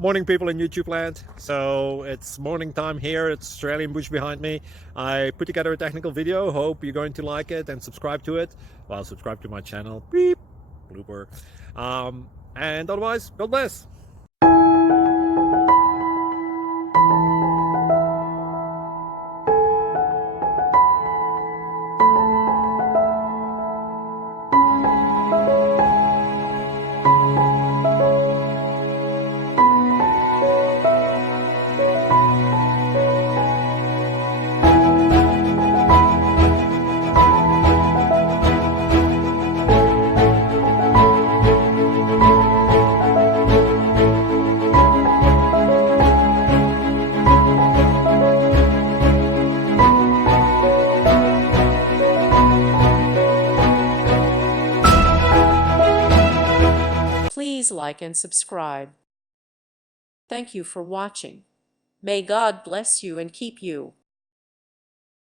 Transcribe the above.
Morning, people in YouTube land. So it's morning time here. It's Australian bush behind me. I put together a technical video. Hope you're going to like it and subscribe to it. Well, subscribe to my channel. Beep. Blooper. And otherwise, God bless. Please like and subscribe. Thank you for watching. May God bless you and keep you.